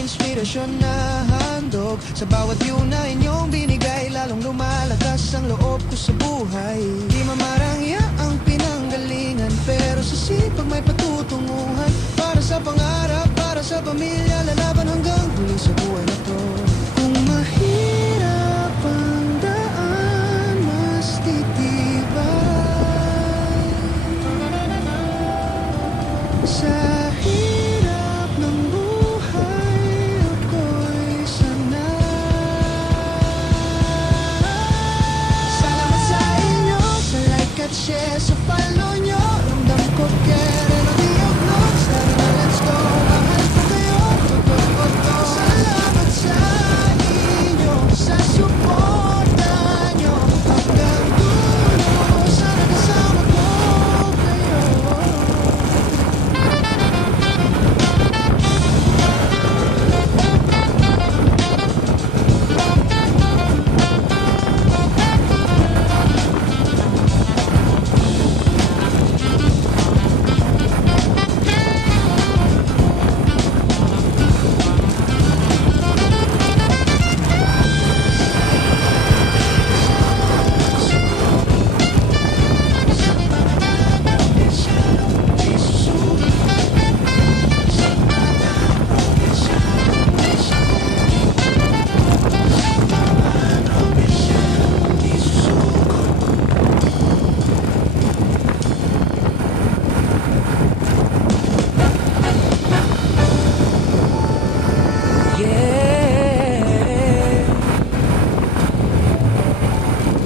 inspirasyon na handog. Sa bawat view na inyong binigay, lalong lumalakas ang loob ko sa buhay. Di mamarangya ang pinanggalingan, pero sa sipag may patutunguhan. Para sa pangarap, para sa pamilya, lalaban hanggang huli sa buhay na to. Kung mahirap ang daan, mas titibay. Sa hirap ng buhay, ako'y sanay. Salamat sa inyo, sa like at share, sa follow nyo. Ramdam ko care, energy of notes. Tara na, let's go, mahal ko kayo, totoo to. Salamat sa inyo, sa suporta nyo. Hanggang dulo, sana kasama ko kayo.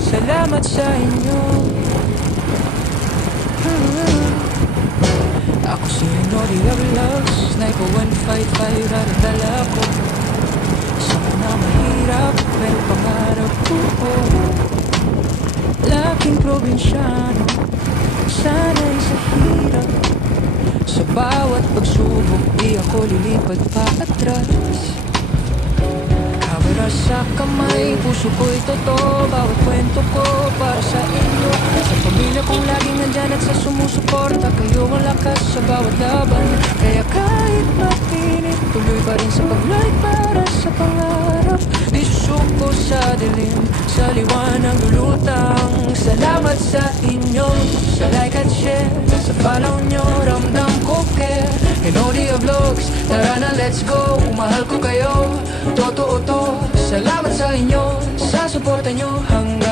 Salamat sa inyo. Ako si Nori of Love, Sniper 155, radadala ko. Sana na mahirap, pero pangarap ko. Laking probinsyano, sana'y sa hirap. Sa bawat pagsubok, di ako lilipat pa atras. Kamera sa kamay, puso ko'y totoo. Bawat kwento ko para sa inyo. Sa pamilya kong laging nandyan at sa sumusuporta. Kayo ang lakas sa bawat laban. Kaya kahit matinit, tuloy pa rin sa paglay para sa pangarap. Di susuko sa dilim, sa liwanag lulutang. Salamat sa inyo, sa like at share, sa follow nyo, ramdam ko care. Hinodi of vlogs, tara na let's go. Mahal ko kayo, totoo to. Salamat sa inyo, sa suporta nyo hanggang